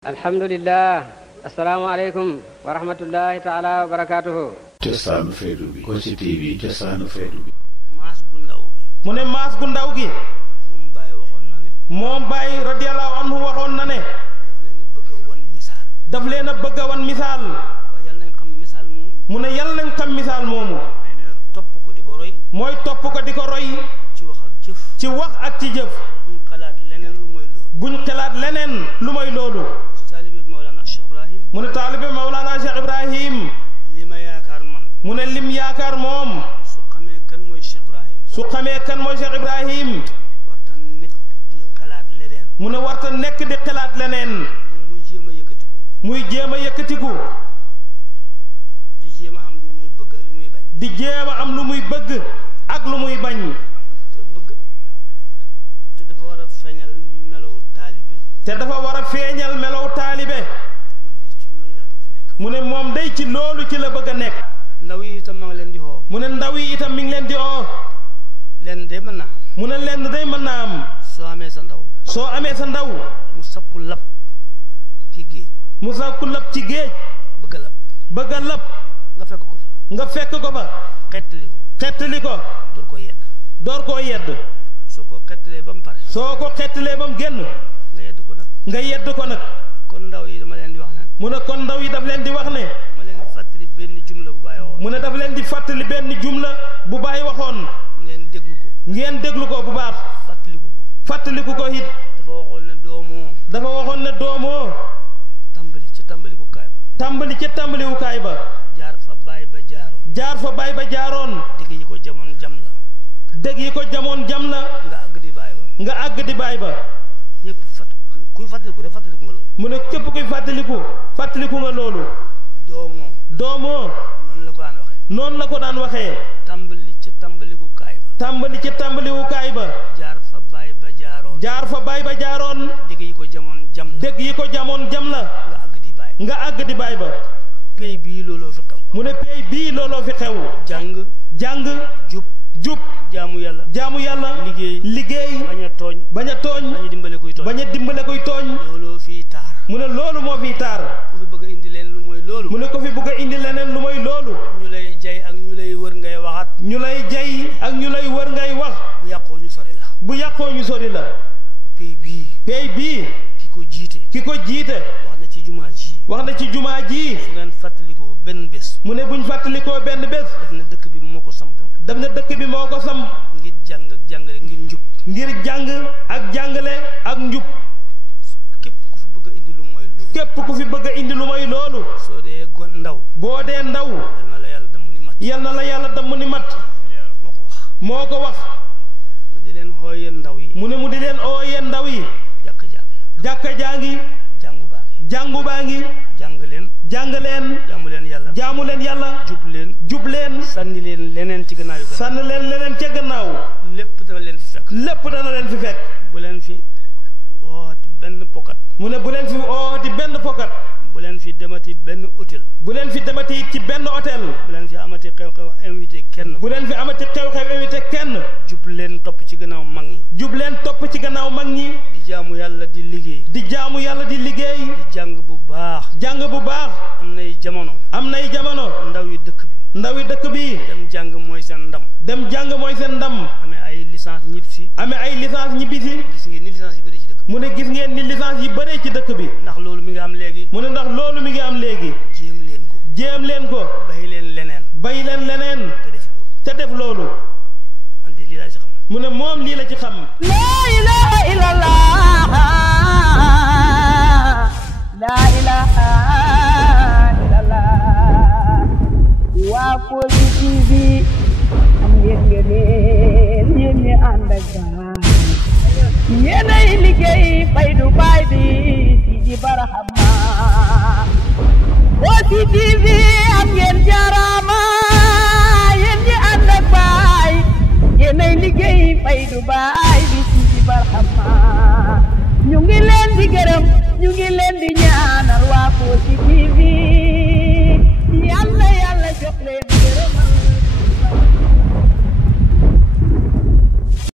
alhamdulillah asalaamaaleykum wa rahmatullahi taala wa barakaatuhu. cosaanu feetu bi Kossy TV cosaanu feetu bi. maas gu ndaw gi. mu ne maas gu ndaw gi. moom Baye waxoon na ne. moom Baye radiyallahu anhu waxoon na ne. daf leen a bëgg a wan misaal. daf leen a bëgg a wan misaal. waaye yal nañ xam misaal moomu. mu ne yal nañ xam misaal moomu. topp ko di ko roy. mooy topp ko di ko roy. ci wax ak jëf. ci wax ak ci jëf. buñ xalaat leneen lu mooy loolu. buñ xalaat leneen lu mooy loolu. taalibe Mawlana Cheikh Ibrahim. mu ne taalibe Mawlana Cheikh Ibrahim. li ma yaakaar man. mu ne lim yaakaar moom. su xamee kan mooy Cheikh Ibrahim. su xamee kan mooy Cheikh Ibrahim. warta nekk di xalaat leneen. mu ne warta nekk di xalaat leneen. muy jéem a yëkkatiku. muy jéem a yëkkatiku. di jéem a am lu muy bëgg lu muy bañ. di jéem a am lu muy bëgg ak lu muy bañ. te bëgg te dafa war a feeñal melow taalibe. te dafa war a feeñal melow taalibe. mu ne moom day ci loolu ci la bëgg a nekk. ndaw yi itam maa ngi leen di xoo. mu ne ndaw yi itam mi ngi leen di oo. lenn de mën naa am. mu ne lenn day mën naa am. soo amee sa ndaw. soo amee sa ndaw. mu sappu lab ci géej. mu sakku lab ci géej. bëgg a lab. bëgg a lab. nga fekk ko fa. nga fekk ko fa. xettali ko. xettali ko. door ko yedd. door koo yedd. soo ko xettalee ba mu pare. soo ko xettalee ba mu génn. nga yedd ko nag. nga yedd ko nag. kon ndaw yi dama leen di wax ne. mu ne kon ndaw yi daf leen di wax ne. dama leen di fàttali benn jumla bu bàyyi waxoon. mu ne daf leen di fàttali benn jumla bu Baye waxoon. ngeen déglu ko. ngeen déglu ko bu baax. fàttaliku ko. fàttaliku ko it. dafa waxoon ne doomoo. dafa waxoon ne doomoo. tàmbali ci tàmbalikukaay ba. tàmbali ca tàmbaliwukaay ba. jaar fa baay ba jaaroon. jaar fa Baye ba jaaroon. digg yi ko jamoon jam la. dégg yi ko jamoon jam la. nga àgg di baay ba. nga àgg di Baye ba. ñëpp kuy fàttaliku rek fàttaliku nga loolu. mu ne képp kuy fàttaliku nga loolu. doomoo. doomoo. noonu la ko daan waxee. noonu la ko daan waxee. tàmbali ca tàmbalikukaay ba. tàmbali ca tàmbaliwukaay ba. jaar fa baay ba jaaroon. jaar fa Baye ba jaaroon. digg yi ko jamoon jam la. dégg yi ko jamoon jam la. nga àgg di baay. nga àgg di Baye ba. pay bii looloo fi xew. mu ne pey bii looloo fi xew. jàng. jàng. jub. jub. jaamu yàlla. jaamu yàlla. liggéey. bañ a tooñ. bañ a tooñ. bañ a dimbale kuy tooñ. bañ a dimbale kuy tooñ. looloo fii taar. mu ne loolu moo fiy taar. ku fi bëgg a indi leen lu mooy loolu. mu ne ko fi bëgg a indi leneen lu mooy loolu. ñu lay jay ak ñu lay wër ngay waxat. ñu lay jay ak ñu lay wër ngay wax. bu yàqoo ñu sori la. bu yàqoo ñu sori la. pay bii. pey bii. ki ko jiite. ki ko jiite. wax na ci jumaa ji. wax na ci jumaa ji. su ngeen fàttalikoo benn bés. mu ne buñ fàttalikoo benn bés. daf na dëkk bi moo ko samp. daf na dëkk bi moo ko sam. ngir jàng ak jàngale ngir njub. ngir jàng ak jàngale ak njub. képp ku fi bëgg a indi lu mooy loolu. képp ku fi bëgg a indi lu mooy loolu. soo dee ndaw. boo dee ndaw. yal na la yàlla damm ni mat. yal na la yàlla damm ni mat. moo ko wax. moo ko wax. mu di leen xoo yéen ndaw yi. mu ne mu di leen oo yéen ndaw yi. jàkk jàng. jàkka jaa ngi. jàngu baa ngi. jàngu baa ngi. jàng leen. jàng leen. jaamu leen yàlla. jaamu leen yàlla. jub leen. jub leen. sànni leen leneen ci gannaaw yu gën. sànni leen leneen ca gannaaw. lépp dana leen fi fekk. lépp dana leen fi fekk. bu leen fi wooti benn pokat. mu ne bu leen fi ooti benn pokat. bu leen fi demati benn hôtel. bu leen fi demati it ci benn hôtel. bu leen fi amati xew-xew invité kenn. bu leen fi amati xew-xew invité kenn. jub leen topp ci gannaaw mag ñi. jub leen topp ci gannaaw mag ñi. di jaamu yàlla di liggéey. di jaamu yàlla di liggéey. di jàng bu baax. jàng bu baax. am nay jamono. am nay jamono. ndaw yi dëkk bi. ndaw yi dëkk bi. dem jàng mooy seen ndam. dem jàng mooy seen ndam. amee ay licence ñib si. amee ay licence ñibbisi. gis ngeen ni licence yi bëri ci dëkk bi. mu ne gis ngeen ni licence yi bëree ci dëkk bi. ndax loolu mi ngi am léegi. mu ne ndax loolu mi ngi am léegi. jéem leen ko. jéem leen ko. bàyyi leen leneen. bay leen leneen. te def loolu. te def loolu. man de lii laa ci xam. mu ne moom lii la ci xam. laa ilaha illallah laa ilaha illallah waa Kossy TV am ngeen ngeen yéen ñi ànd ak gaal yéenay liggéey faydu baay bi Sidi Barhama Kossy TV am ngeen jaaraama yéen ñi ànd ak baay yéenay liggéey faydu baay bi Sidi Barhama ñu ngi leen di gërëm ñu ngi leen di ñaanal waa Kossy TV